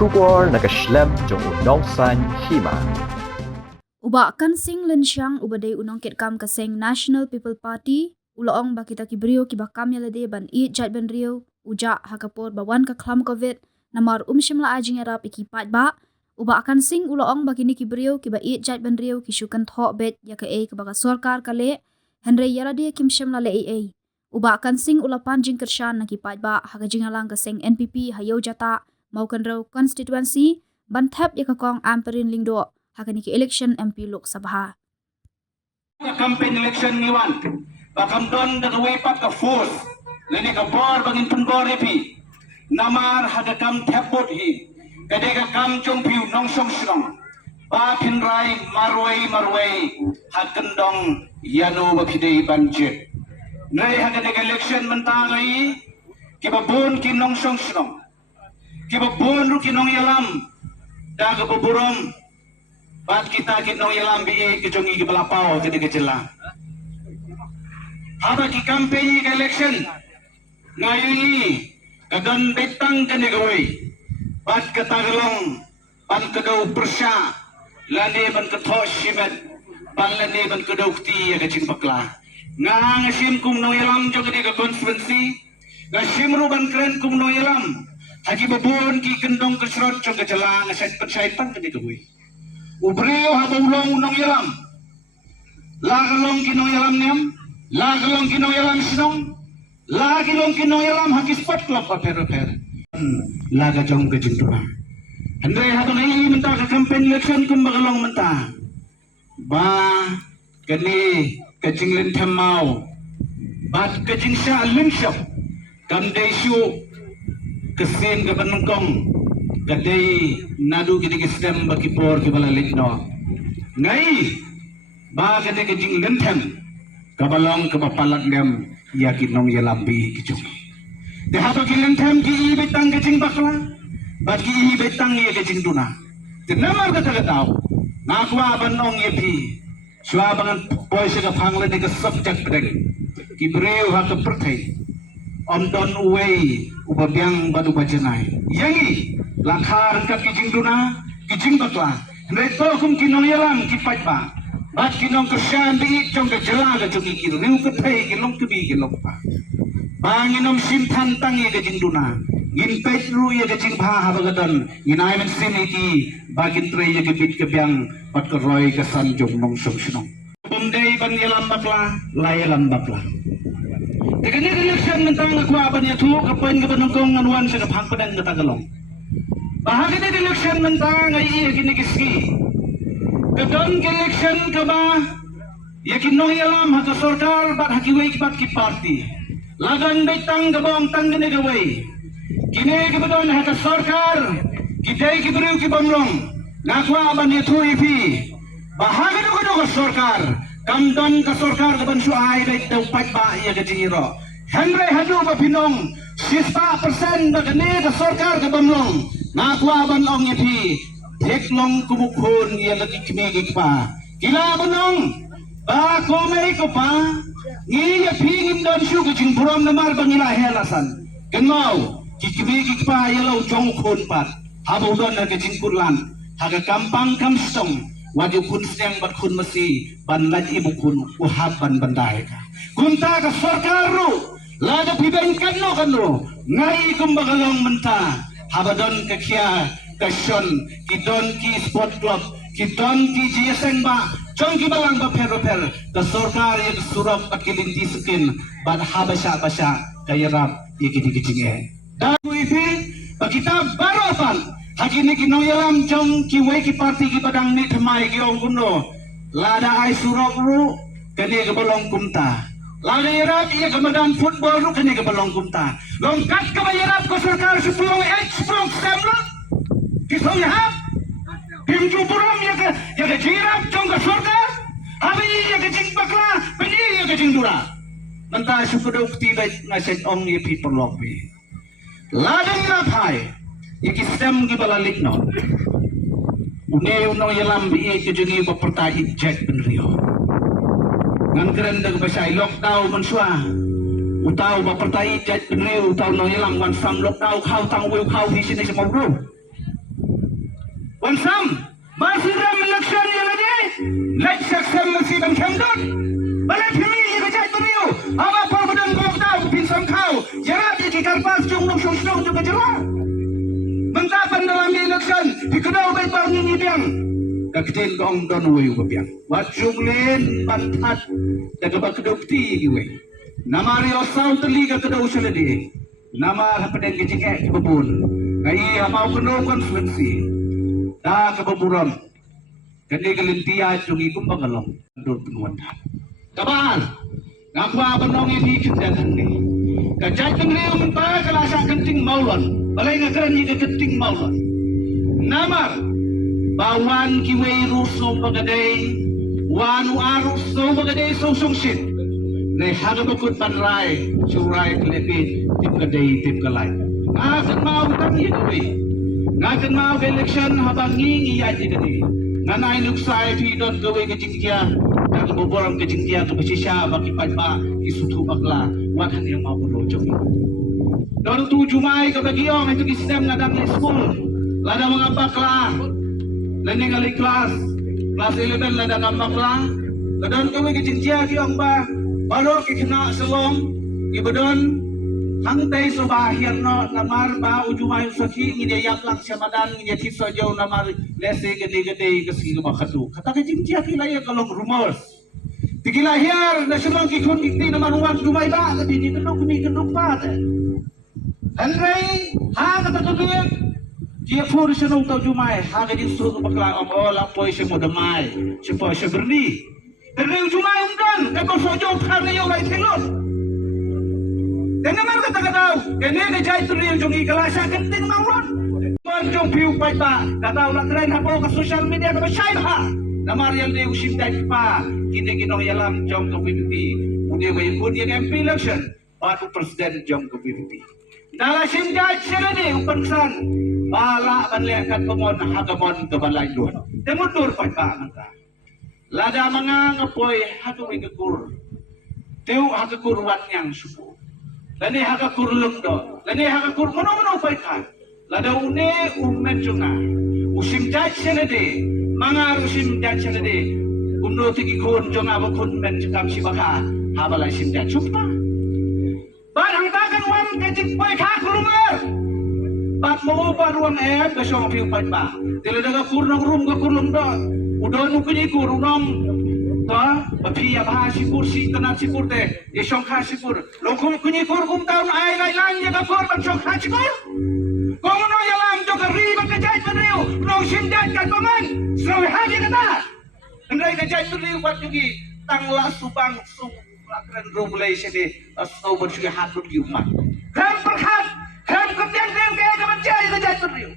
Shubor nakaslem jong unong san hima. Uba kan sing lensyang ubadai unong ketkam kaseng National People Party uloong bakita kibrio kibakam yalade ban I jat ban rio uja hakapor bawan ka klam covid namar shimla ajing arab ikipat ba uba akan sing uloong bakini kibrio kiba I jat ban rio kisukan tho bet ya ka kebaga sorkar kale Henry yarade kim shimla le ai uba akan sing ulapan jing kershan nakipat ba hakajing alang kaseng NPP hayo jata maukan raw constituency ban thap ya ka kong amperin lingdo hakani ki election MP Lok Sabha. Campaign election ni wan, bakam don the way pat ka force, lene ka bor bangin punbor epi, namar hada kam thapot hi, kade ka kam chong piu nong song song, ba pinrai marway hakendong yano bakide banjit, nai hada ka election mentangai, kibabon ki nong song song, kibabon ru ki nong yalam, daga buburom. Bat kita kinong yalam bi kejongi ke belapau ke dikecela. Haba ki kampanye ke election. Ngayuni kadon betang ke negawai. Bat katagalong ban kedau persya lane ban ketho shimet ban lane ban kedau ti ke cimpakla. Ngang sim kum no yalam jo ke konferensi. Ngasim ru ban kren kum no yalam. Hagi babon ki kendong kesrot jo ke celang set persaitan ke negawai. Ubrio haba ulong unong yalam. Lagalong kinong yalam niyam. Lagalong kinong yalam sinong. Lagilong kinong yalam hakispat klap pa pero. Laga jong kejintura. Andre haba ngayon menta ka campaign election kung bagalong menta. Ba kani kajing lentam mau. Bat kajing siya alimsyap. Kamday siyo kasin ka banungkong. Kadai nadu kini kesem bakipor kibalalit no. Ngai ba kene kejing lentem kabalong kebapalat ngam yakin nong yalambi kicung. Dehapa ki lentem ki betang kejing bakla bat ki betang ye kejing tuna. Tenamar kata tau nakwa banong ye pi swa bangan boy sega pangle de subject pedeng ki breu ha ke pertai om don uwei ubabiang badu bajenai yangi lakhar ka kijing duna kijing bakla reto kum kinong yalam kipat ba bat kinong kesyan di chong ke jela ga chuki ki riu ke thai ki long tubi ki long pa banginom sim than tang ye kijing duna ngin pet ru ye kijing bha ha bagadan nginai men sim iki bagin tre ye ke bit ke biang bat ke roi ke san jong nong song sinong bumdei ban yalam bakla la yalam bakla dekane election mentang aku aban ya tu kapan ke banongkong anuan sa phang padang ke tagalong bahagi ni election mentang ai gini kiski kadon election ka ba yakin no yalam ha sarkar bat hakiwai bat ki party lagan betang gabong tang gene gawai kini ke badon ha sarkar kidai ki beriu ki bamrong nakwa ban ya tu ipi bahagi no ka sarkar kamdon ka sarkar ka ban suai dai tau pat ba ya ke jiro Henry hadu ba pinong 60% ba kani ka sarkar ka bamrong nakwa ban ong ipi teklong kumukhon ya lagi kimigik pa kila banong ba komei ko pa ngi ya pingin don shu ka jing puram na mar bangila helasan kenau kikimigik pa ya law jong khon pat habu don na ka jing kurlan haga kampang kamstong waju kun siang bat kun mesi ban laj ibu kun uhab ban bandai ka kunta ka sarkar ru laga piben kanno ngai kumbagalong menta habadon kakia kasyon kidon ki sport club kidon ki GSN ba chong ki balang ba pero ka sarkar ye surap at kilinti skin ban habasya kayarap ye kidigijinge dagu ipi pakita baropan hagini kinong yalam chong ki wei ki party ki badang ni thamai ki ong kuno lada ai surap ru kani ke balong kumta lada yarap ye kamadan football ru kani ke balong kumta longkat ka bayarap ko sarkar sepulong semla kisong yahap himju buram ya ke jirap chong ka sarkar abi ya ke jing bakla peni ya ke jing dura manta sukudo ukti bai ngaset ong ye people lobby lada yarap hai ye kisem ki balalik no une uno yalam bi ke jungi bapertai jet benrio ngan keren dag basai lockdown mansua utau bapertai jet benrio utau no yalam wan sam lockdown khau tang weu khau di sini semua bro Wansam, masih dalam election yang ada. Let's success masih dalam camdon. Balik pemilih yang kejai teriu. Apa perbedaan kau tahu pinsam kau. Jarak di karpas jumlah sosial juga jelas. Mentapan dalam election di kedua baik bang ini biang. Kakitin dong don wei biang. Wajumlin pantat daga bakdopti giwe. Nama Rio Sau terliga kedua usaha dia. Nama hapaden kejengek kebun. Ngai mau kena konferensi. Dah kebeburan. Kini kelintia jungi kumbang galong. Dur penuan. Kabar. Ngakwa benong ini kendaraan ni. Kajai kenriu mentah kelasa kenting maulon. Balai ngakran ni kenting maulon. Namar. Bawan kiwei ruso bagadai. Wanu arus so bagadai so sungsit. Nei haga bakut panrai. Surai kelepin. Tip kadai tip kalai. Ngakan mau kan ye kawai. Ngakan mau election habang ngingi ya jadi. Nanai luksai pi dot kawai kejingkia. Dan boborang kejingkia ke pesisya bagi pajpa isutu bakla. Wakan yang mau berojong. Don 7 Mai ke bagiong itu kisem ngadang di school. Lada mengapa kelas. Lening kali kelas 11 lada ngambak lah. Kedon kawai kejingkia kiong ba. Baru kena selong. Ibadon hangtai subahir no namar ba ujumay saki ngide yaplang syamadan ngide kitso jaw namar lese gede-gede kasi makatu kata kajing dia kilaya kalong rumors tikilahir na selong kikun kiti namar uwan jumay ba kati ni kenduk pa Andrei ha kata kaguyag dia pur senong tau jumay ha kajing suruh bakla om lapoy siya mo damay siya po siya berni Andrei jumay umdan kapag sojo kane yung lai telot Dengan mana kata-kata, kini kejai tu yang jongi kelasa kenting mawon. Manjong piu paita, kata ulat lain apa ke sosial media ke syai bah. Namar yang dia usim dai pa, kini kinong yalam jong ke PPP. Udah bayar yang MP election, batu presiden jong ke PPP. Dalam sim dai serani upensan, bala banlekan pemon hagamon ke balai dua. Temundur paita manta. Lada mangang apoy hatu ikekur. Teu hakakur wat yang suku. Lani haka kurlung do, lani haka kur mono paikan. Lada une umet junga, usim jaj senede, mangar usim jaj senede. Uno tiki kun jonga bakun men cakap si baka, habalai sim jaj cupta. Barang takan wan kecik paika kurungar. Bat mau baruan besok piu paika. Tila daga kurung rum ke kurlung do, udon ukuni kurunam. Bapi ya bahas sipur si tanah sipur teh, ya songkha sipur. Lokung kunyi kurgum tahun ay lang ya kapur bang songkha sipur. Kau no ya lang jok riba kejai penriu, no sindat kan paman, selawi haji kata. Andai kejai penriu buat juga tanglah subang sub lakran rumulai sini, asau bersugi hatut giumat. Kram perhat, kram kerjaan kaya kejai penriu.